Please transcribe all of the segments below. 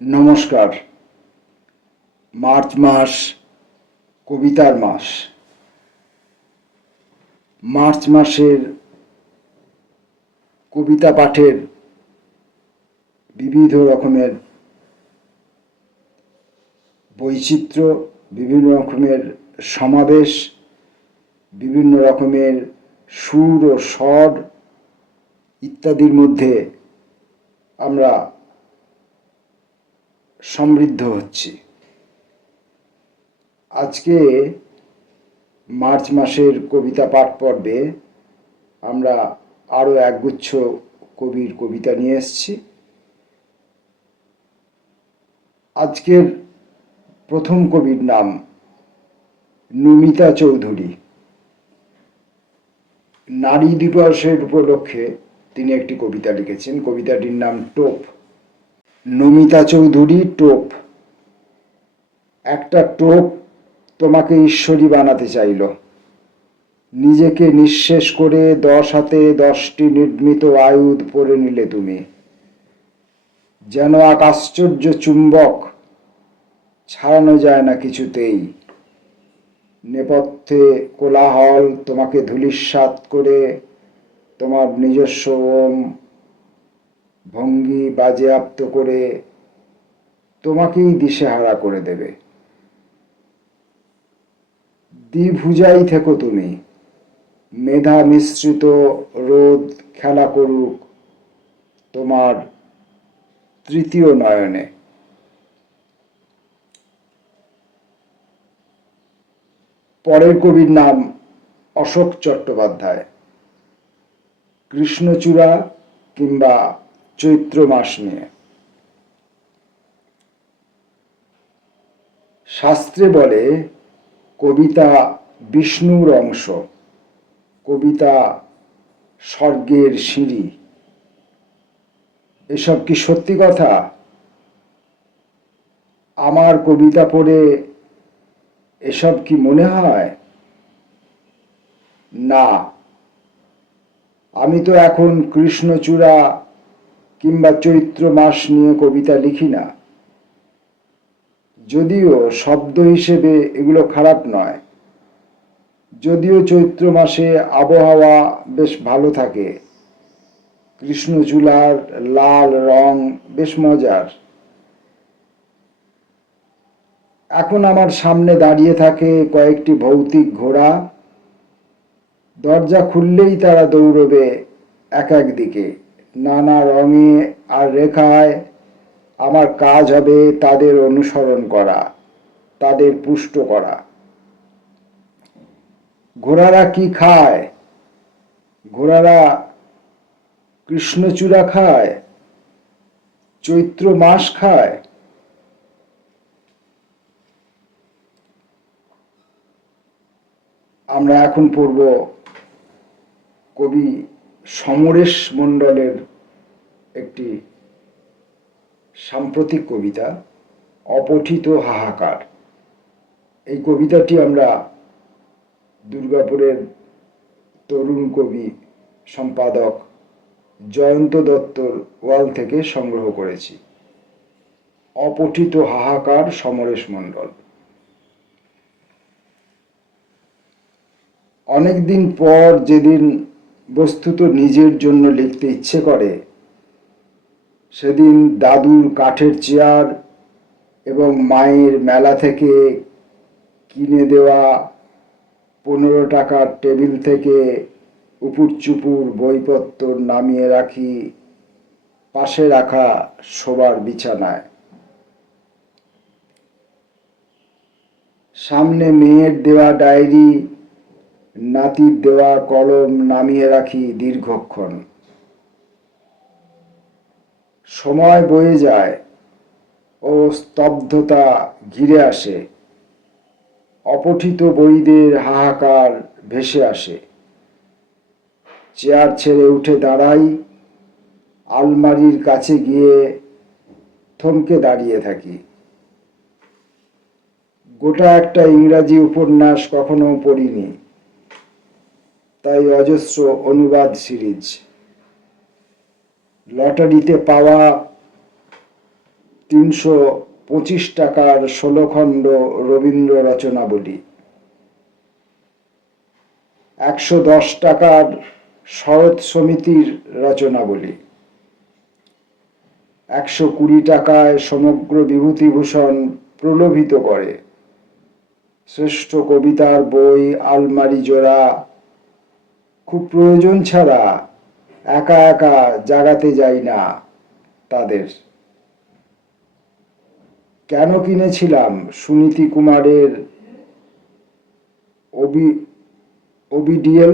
নমস্কার। মার্চ মাস কবিতার মাস। মার্চ মাসের কবিতা পাঠের বিবিধ রকমের বৈচিত্র্য, বিভিন্ন রকমের সমাবেশ, বিভিন্ন রকমের সুর ও স্বর ইত্যাদির মধ্যে আমরা সমৃদ্ধ হচ্ছি। আজকে মার্চ মাসের কবিতা পাঠ পর্বে আমরা আরও একগুচ্ছ কবির কবিতা নিয়ে এসেছি। আজকের প্রথম কবির নাম নমিতা চৌধুরী। নারী দিবসের উপলক্ষে তিনি একটি কবিতা লিখেছেন। কবিতাটির নাম টোপ। নমিতা চৌধুরী টোপ। একটা টোপ তোমাকে ঈশ্বরী বানাতে চাইল। নিজেকে নিঃশেষ করে 10 হাতে 10টি নির্মিত আয়ুধ পরে নিলে তুমি। যেন এক আশ্চর্য চুম্বক, ছাড়ানো যায় না কিছুতেই। নেপথ্যে কোলাহল তোমাকে ধূলিসাৎ করে তোমার নিজস্ব ওম ভঙ্গি বাজেয়াপ্ত করে তোমাকেই দিশেহারা করে দেবে। দ্বিভুজাই থেকো তুমি, মেধা মিশ্রিত রোদ খেলা করুক তোমার তৃতীয় নয়নে। পরের কবির নাম অশোক চট্টোপাধ্যায়। কৃষ্ণচূড়া কিংবা চৈত্র মাস নিয়ে। শাস্ত্রে বলে কবিতা বিষ্ণুর অংশ, কবিতা স্বর্গের সিঁড়ি। এসব কি সত্যি কথা? আমার কবিতা পড়ে এসব কি মনে হয়? না, আমি তো এখন কৃষ্ণচূড়া কিংবা চৈত্র মাস নিয়ে কবিতা লিখি না। যদিও শব্দ হিসেবে এগুলো খারাপ নয়, যদিও চৈত্র মাসে আবহাওয়া বেশ ভালো থাকে, কৃষ্ণচূড়ার লাল রং বেশ মজার। এখন আমার সামনে দাঁড়িয়ে থাকে কয়েকটি ভৌতিক ঘোড়া। দরজা খুললেই তারা দৌড়বে এক এক দিকে, নানা রঙে আর রেখায়। আমার কাজ হবে তাদের অনুসরণ করা, তাদের পুষ্ট করা। ঘোড়ারা কি খায়? ঘোড়ারা কৃষ্ণচূড়া খায়, চৈত্র মাস খায়। আমরা এখন পড়ব কবি সমরেশ মণ্ডলের একটি সাম্প্রতিক কবিতা অপঠিত হাহাকার। এই কবিতাটি আমরা দুর্গাপুরের তরুণ কবি সম্পাদক জয়ন্ত দত্তর ওয়াল থেকে সংগ্রহ করেছি। অপঠিত হাহাকার, সমরেশ মণ্ডল। অনেকদিন পর যেদিন বস্তুত নিজের জন্য লিখতে ইচ্ছে করে, সেদিন দাদুর কাঠের চেয়ার এবং মায়ের মেলা থেকে কিনে দেওয়া 15 টাকার টেবিল থেকে উপুর চুপুর বইপত্র নামিয়ে রাখি পাশে রাখা শোবার বিছানায়। সামনে মেয়ের দেওয়া ডায়েরি, নাতির দেওয়া কলম নামিয়ে রাখি দীর্ঘক্ষণ। সময় বয়ে যায় ও স্তব্ধতা ঘিরে আসে। অপঠিত বইদের হাহাকার ভেসে আসে। চেয়ার ছেড়ে উঠে দাঁড়াই, আলমারির কাছে গিয়ে থমকে দাঁড়িয়ে থাকি। গোটা একটা ইংরাজি উপন্যাস কখনো পড়িনি, তাই অজস্র অনুবাদ সিরিজ। লটারিতে পাওয়া 325 টাকার 16 খণ্ড রবীন্দ্র রচনাবলী, 110 টাকার শরৎ সমিতির রচনাবলী, 120 টাকায় সমগ্র বিভূতিভূষণ প্রলোভিত করে, শ্রেষ্ঠ কবিতার বই আলমারি জোড়া, খুব প্রয়োজন ছাড়া একা একা জাগাতে যাই না তাদের। কেন কিনেছিলাম সুনীতি কুমারের ওবিডিএল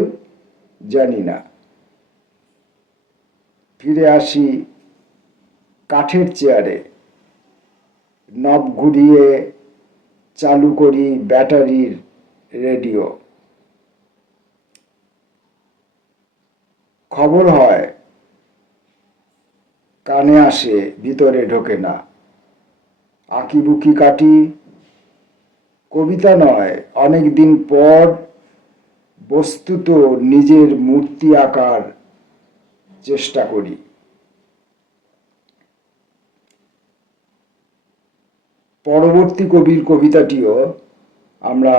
জানি না। ফিরে আসি কাঠের চেয়ারে, নব ঘুরিয়ে চালু করি ব্যাটারির রেডিও। খবর হয়, কানে আসে, ভিতরে ঢোকে না। আঁকিবুকি কাটি, কবিতা নয়, অনেক দিন পর বস্তুত নিজের মূর্তি আঁকার চেষ্টা করি। পরবর্তী কবির কবিতাটিও আমরা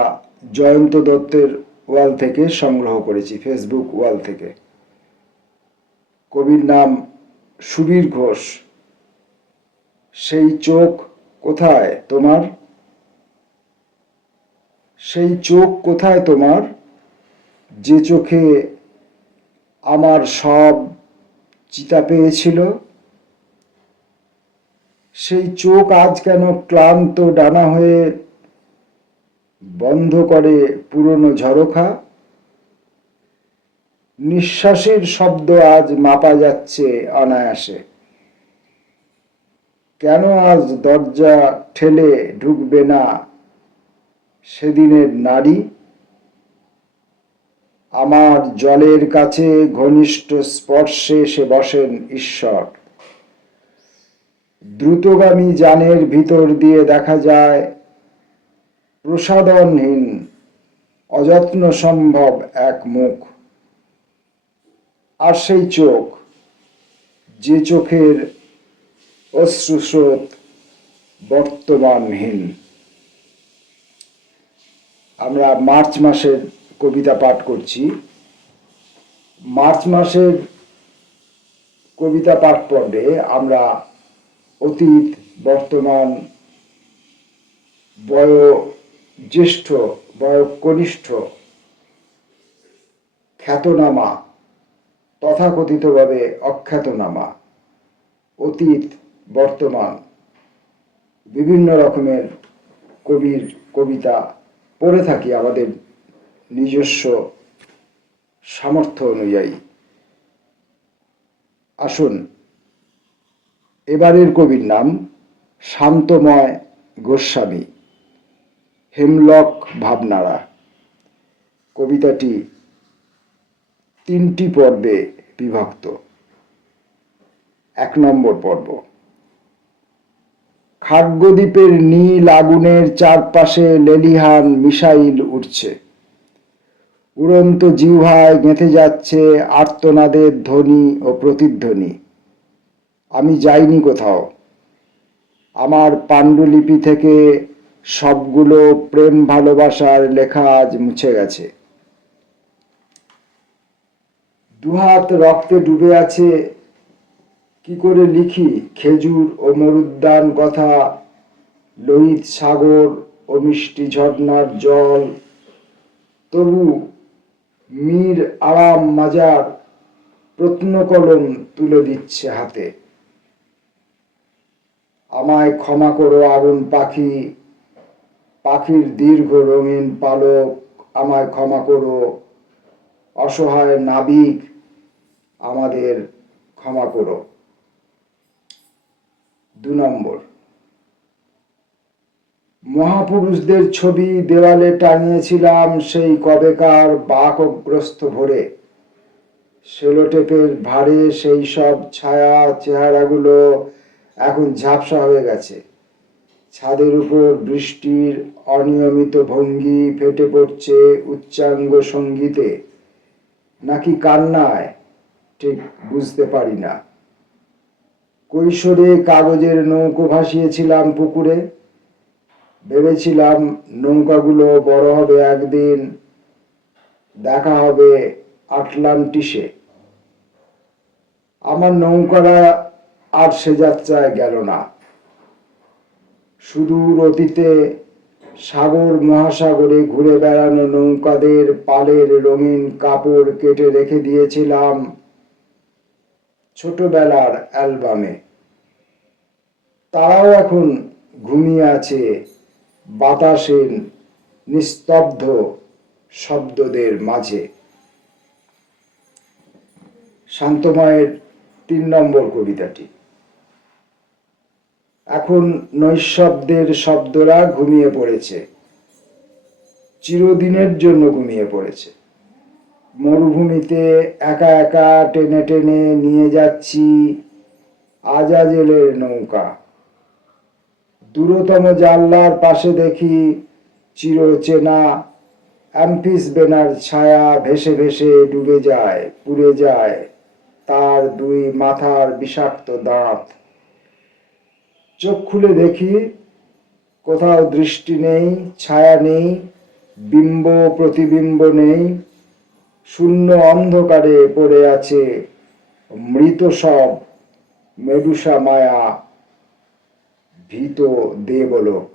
জয়ন্ত দত্তের ওয়াল থেকে সংগ্রহ করেছি, ফেসবুক ওয়াল থেকে। কবির নাম সুবীর ঘোষ। সেই চোখ কোথায় তোমার, সেই চোখ কোথায় তোমার, যে চোখে আমার সব চিতা পেয়েছিল। সেই চোখ আজ কেন ক্লান্ত ডানা হয়ে বন্ধ করে পুরনো ঝরোখা। নিঃশ্বাসের শব্দ আজ মাপা যাচ্ছে অনায়াসে। কেন আজ দরজা ঠেলে ঢুকবে না সেদিনের নারী। আমার জলের কাছে ঘনিষ্ঠ স্পর্শে সে বসেন ঈশ্বর। দ্রুতগামী যানের ভিতর দিয়ে দেখা যায় প্রসাদনহীন অযত্ন সম্ভব এক মুখ। আর সেই চোখ, যে চোখের অশ্রুস্রোত বর্তমানহীন। আমরা মার্চ মাসের কবিতা পাঠ করছি। মার্চ মাসের কবিতা পাঠ পর্বে আমরা অতীত, বর্তমান, বয়োজ্যেষ্ঠ, বয়োকনিষ্ঠ, খ্যাতনামা, তথাকথিতভাবে অখ্যাতনামা, অতীত, বর্তমান, বিভিন্ন রকমের কবির কবিতা পড়ে থাকি আমাদের নিজস্ব সামর্থ্য অনুযায়ী। আসুন, এবারের কবির নাম শান্তময় গোস্বামী, হেমলক ভাবনাড়া। কবিতাটি 3টি পর্বে বিভক্ত। 1 নম্বর পর্ব। খাগ্যদ্বীপের নীল আগুনের চারপাশে লেলিহান মিসাইল উঠছে। উড়ন্ত জিহ্বায় গেঁথে যাচ্ছে আর্তনাদের ধ্বনি ও প্রতিধ্বনি। আমি যাইনি কোথাও। আমার পাণ্ডুলিপি থেকে সবগুলো প্রেম ভালোবাসার লেখা আজ মুছে গেছে। দুহাত রক্তে ডুবে আছে, কি করে লিখি খেজুর ও মরুদ্যান কথা, লোহিত সাগর ও মিষ্টি ঝর্ণার জল। তবু মীর আরাম মাজার প্রত্নকলম তুলে দিচ্ছে হাতে। আমায় ক্ষমা করো আগুন পাখি, পাখির দীর্ঘ রঙিন পালক। আমায় ক্ষমা করো অসহায় নাবিক, আমাদের ক্ষমা করো। 2 নম্বর। মহাপুরুষদের ছবি দেওয়ালে টানিয়েছিলাম সেই কবেকার বাকগ্রস্ত ভোরে। সেলোটেপের ভারে সেই সব ছায়া চেহারাগুলো এখন ঝাপসা হয়ে গেছে। ছাদের উপর বৃষ্টির অনিয়মিত ভঙ্গি ফেটে পড়ছে উচ্চাঙ্গ সঙ্গীতে, নাকি কান্নায়, ঠিক বুঝতে পারি না। কৈশোরে কাগজের নৌকো ভাসিয়েছিলাম পুকুরে, ভেবেছিলাম নৌকাগুলো বড় হবে একদিন, দেখা হবে আটলান্টিসে। আমার নৌকারা আর সে যাত্রায় গেল না। সুদূর অতীতে সাগর মহাসাগরে ঘুরে বেড়ানো নৌকাদের পালের রঙিন কাপড় কেটে রেখে দিয়েছিলাম ছোটবেলার অ্যালবামে। তারাও এখন ঘুমিয়ে আছে বাতাসের নিস্তব্ধ শব্দদের মাঝে। শান্তময়ের ৩ নম্বর কবিতাটি। এখন নৈঃশব্দের শব্দরা ঘুমিয়ে পড়েছে, চিরদিনের জন্য ঘুমিয়ে পড়েছে। মরুভূমিতে একা একা টেনে টেনে নিয়ে যাচ্ছি আজাজেলের নৌকা। দূরতম জানলার পাশে দেখি চিরচেনা অ্যাম্ফিসবেনার ছায়া ভেসে ভেসে ডুবে যায়, পুড়ে যায় তার ২ মাথার বিষাক্ত দাঁত। চোখ খুলে দেখি কোথাও দৃষ্টি নেই, ছায়া নেই, বিম্ব প্রতিবিম্ব নেই। শূন্য অন্ধকারে পড়ে আছে মৃত সব মেডুসা মায়া, ভীত দেবলোক।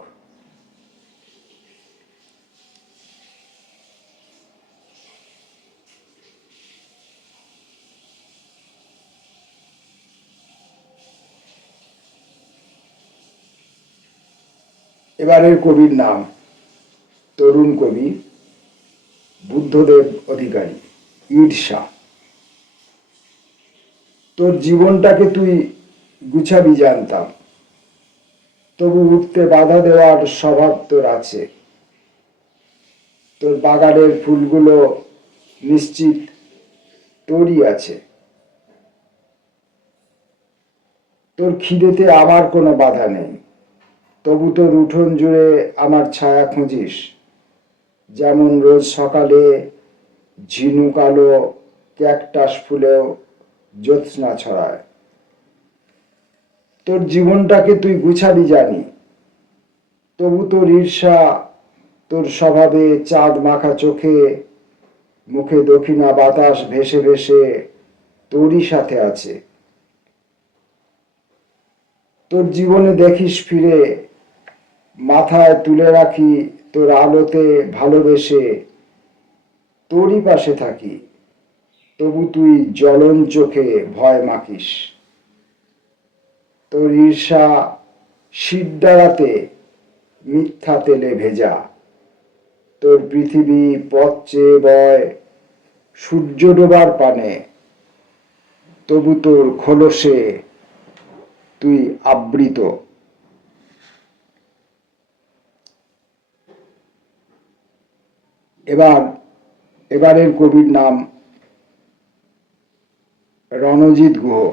এবারের কবির নাম তরুণ কবি বুদ্ধদেব অধিকারী। ঈর্ষা। তোর জীবনটাকে তুই গুছাবি জানতাম, তবু উঠতে বাধা দেওয়ার স্বভাব তোর আছে। তোর বাগানের ফুলগুলো নিশ্চিত তোরই আছে। তোর খিদেতে আমার কোনো বাধা নেই, তবু তোর উঠোন জুড়ে আমার ছায়া খুঁজিস। যেমন রোজ সকালে ঝিনুক আলো ক্যাকটাস ফুলেও জ্যোৎস্না ছড়ায়। তোর জীবনটাকে তুই গুছাবি জানি, তবু তোর ঈর্ষা তোর স্বভাবে চাঁদ মাখা চোখে, মুখে দক্ষিণা বাতাস ভেসে ভেসে তোরই সাথে আছে। তোর জীবনে দেখিস ফিরে, মাথায় তুলে রাখি তোর আলোতে ভালোবেসে, তোরই পাশে থাকি, তবু তুই জ্বলন চোখে ভয় মাখিস। তোর ঈর্ষা শিরদাঁড়াতে মিথ্যা তেলে ভেজা। তোর পৃথিবী পথ চেয়ে বয় সূর্য ডোবার পানে, তবু তোর খোলসে তুই আবৃত। এবারের কবির নাম রণজিৎ গুহ।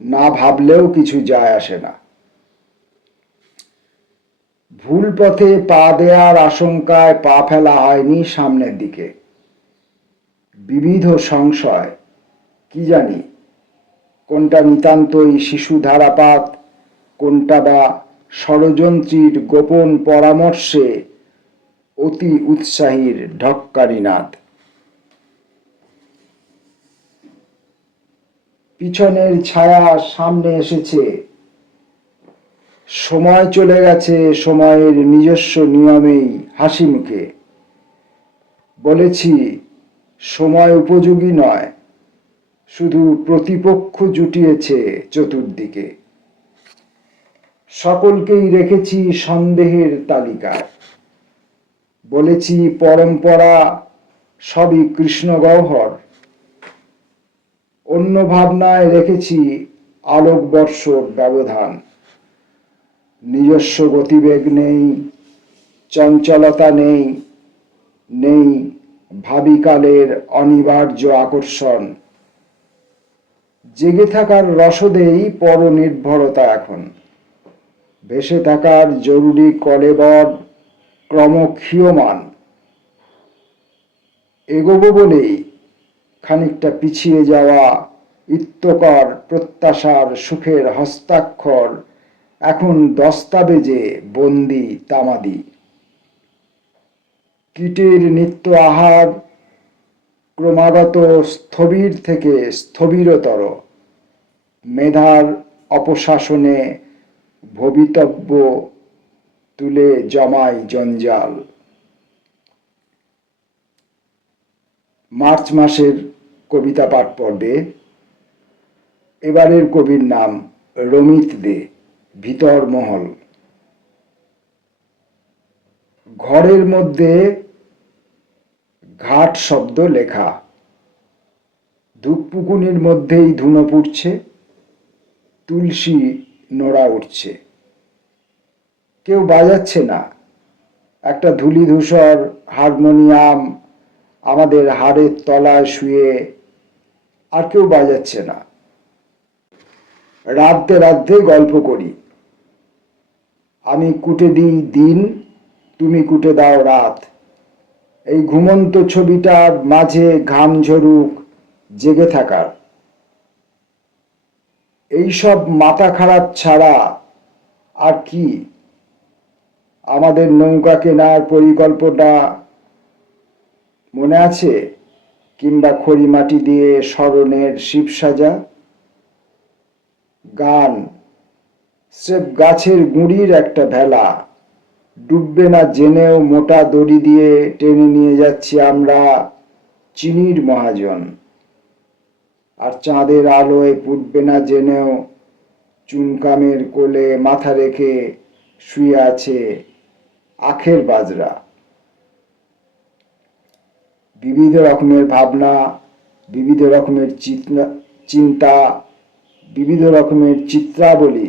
না ভাবলেও কিছু যায় আসে না। ভুল পথে পা দেওয়ার আশঙ্কায় পা ফেলা হয়নি সামনের দিকে। বিবিধ সংশয়, কি জানি কোনটা নিতান্তই শিশু ধারাপাত, কোনটা বা ষড়যন্ত্রীর গোপন পরামর্শে অতি উৎসাহীর ঢক্কারি নাদ। পিছনের ছায়া সামনে এসেছে, সময় চলে গেছে সময়ের নিজস্ব নিয়মেই হাসি মুখে। বলেছি সময় উপযোগী নয়, শুধু প্রতিপক্ষ জুটিয়েছে চতুর্দিকে। সকলকেই রেখেছি সন্দেহের তালিকায়। বলেছি পরম্পরা সবই কৃষ্ণ গহ্বর। অন্য ভাবনায় রেখেছি আলোকবর্ষর ব্যবধান। নিজস্ব গতিবেগ নেই, চঞ্চলতা নেই, নেই ভাবিকালের অনিবার্য আকর্ষণ। জেগে থাকার রসদেই পরনির্ভরতা এখন। ভেসে থাকার জরুরি কলেবর ক্রমক্ষীয়মান। এগোবো বলেই খানিকটা পিছিয়ে যাওয়া ইত্যকর প্রত্যাশার সুখের হস্তাক্ষর এখন দস্তাবেজে বন্দি তামাদি। কীটের নিত্য আহার ক্রমাগত স্থবির থেকে স্থবিরতর, মেধার অপশাসনে ভবিতব্য তুলে জমায় জঞ্জাল। মার্চ মাসের কবিতা পাঠ পর্বে এবারের কবির নাম রমিত দে, ভিতর মহল। ঘরের মধ্যে ঘাট শব্দ লেখা, ধূপপুকুনির মধ্যেই ধুনো পুড়ছে, তুলসী নোড়া উঠছে। কেউ বাজাচ্ছে না, একটা ধূলিধূসর হারমোনিয়াম আমাদের হাড়ের তলায় শুয়ে, আর কেউ বাজাচ্ছে না। রাধতে রাধতে গল্প করি, আমি কুটে দিই দিন, তুমি কুটে দাও রাত। এই ঘুমন্ত ছবিটার মাঝে ঘাম ঝরুক জেগে থাকার। এইসব মাথা খারাপ ছাড়া আর কি? আমাদের নৌকা কেনার পরিকল্পনা মনে আছে? কিংবা খড়ি মাটি দিয়ে স্মরণের শিব সাজা? গান স্রেফ গাছের গুঁড়ির একটা ভেলা, ডুববে না জেনেও মোটা দড়ি দিয়ে টেনে নিয়ে যাচ্ছি আমরা চিনির মহাজন। আর চাঁদের আলোয় ফুটবে না জেনেও চুনকামের কোলে মাথা রেখে শুয়ে আছে আখের বাজরা। বিবিধ রকমের ভাবনা, বিবিধ রকমের চিন্তা, বিবিধ রকমের চিত্রাবলী,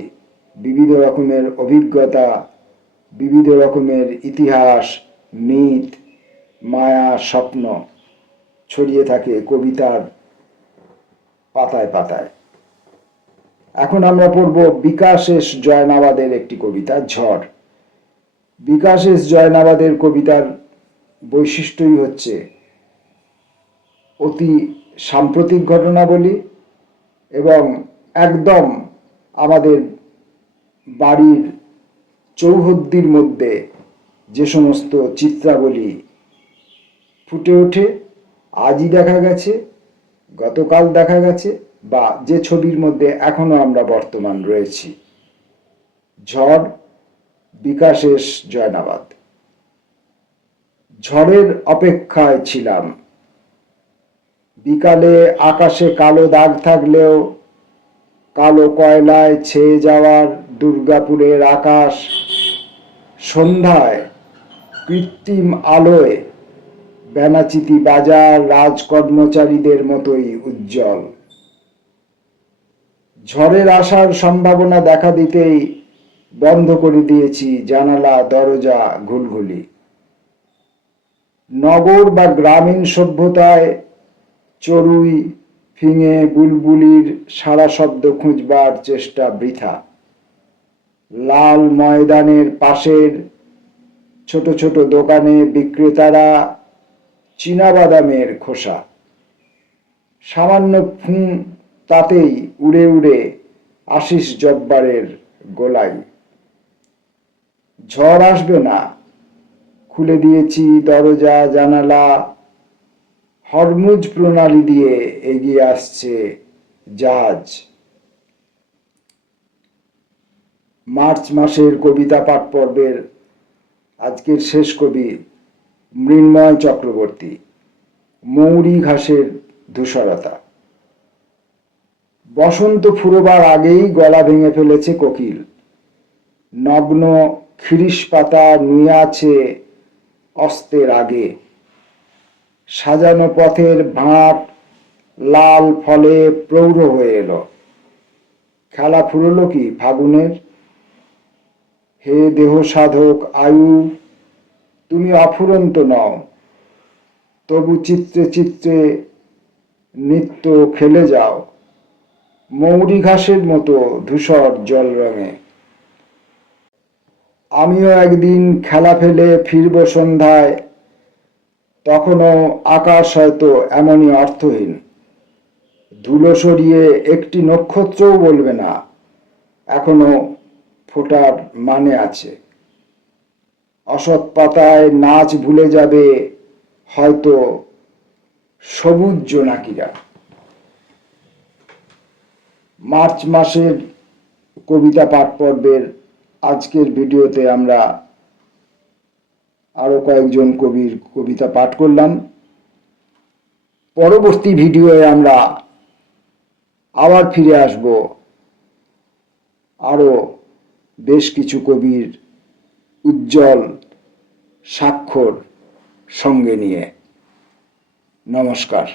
বিবিধ রকমের অভিজ্ঞতা, বিবিধ রকমের ইতিহাস, মিথ, মায়া, স্বপ্ন ছড়িয়ে থাকে কবিতার পাতায় পাতায়। এখন আমরা পড়ব বিকাশেশ জয়নাবাদের একটি কবিতা, ঝড়। বিকাশেশ জয়নাবাদের কবিতার বৈশিষ্ট্যই হচ্ছে অতি সাম্প্রতিক ঘটনাবলী এবং একদম আমাদের বাড়ির চৌহদ্দির মধ্যে যে সমস্ত চিত্রাবলী ফুটে ওঠে, আজই দেখা গেছে, গতকাল দেখা গেছে, বা যে ছবির মধ্যে এখনো আমরা বর্তমান রয়েছি। ঝড়, বিকাশেশ জয়নাবাদ। ঝড়ের অপেক্ষায় ছিলাম। বিকালে আকাশে কালো দাগ থাকলেও কালো কয়লায় ছেয়ে যাওয়ার দুর্গাপুরের আকাশ সন্ধ্যায় কৃত্রিম আলোয় বেনাচিতি বাজার রাজকর্মচারীদের মতোই উজ্জ্বল। ঝড়ের আসার সম্ভাবনা দেখা দিতেই বন্ধ করে দিয়েছি জানালা দরজা ঘুলঘুলি। নগর বা গ্রামীণ সভ্যতায় চড়ুই, ফিঙে, বুলবুলির সারা শব্দ খুঁজবার চেষ্টা বৃথা। লাল ময়দানের পাশের ছোট ছোট দোকানে বিক্রেতারা চীনাবাদামের খোসা। সামান্য ফুঁ তাতেই উড়ে উড়ে আশিস জব্বারের গোলাই। ঝড় আসবে না, খুলে দিয়েছি দরজা জানালা, হরমুজ প্রণালী দিয়ে এগিয়ে আসছে জাহাজ। মার্চ মাসের কবিতা পাঠ পর্বের আজকের শেষ কবি মৃন্ময় চক্রবর্তী, মৌরি ঘাসের ধূসরতা। বসন্ত ফুরোবার আগেই গলা ভেঙে ফেলেছে কোকিল। নগ্ন খিরিস পাতা নুয়ে আছে অস্তের আগে। সাজানো পথের ভাঁট লাল ফলে প্রৌঢ় হয়ে এলো। খেলা ফুরলো কি ফাগুনের? হে দেহ সাধক আয়ু, তুমি অফুরন্ত নও, তবু চিত্রে চিত্রে নিত্য খেলে যাও মৌরি ঘাসের মতো ধূসর জল রঙে। আমিও একদিন খেলা ফেলে ফিরব সন্ধ্যায়, তখনও আকাশ হয়তো এমনই অর্থহীন। ধুলো সরিয়ে একটি নক্ষত্রও বলবে না এখনো ফোটার মানে আছে। অসৎ পাতায় নাচ ভুলে যাবে হয়তো সবুজ জোনাকিরা। মার্চ মাসের কবিতা পাঠ পর্বের আজকের ভিডিওতে আমরা আরো কয়েকজন কবির কবিতা পাঠ করলাম। পরবর্তী ভিডিওয়ে আমরা আবার ফিরে আসব আরো বেশ কিছু কবির উজ্জ্বল স্বাক্ষর সঙ্গে নিয়ে। নমস্কার।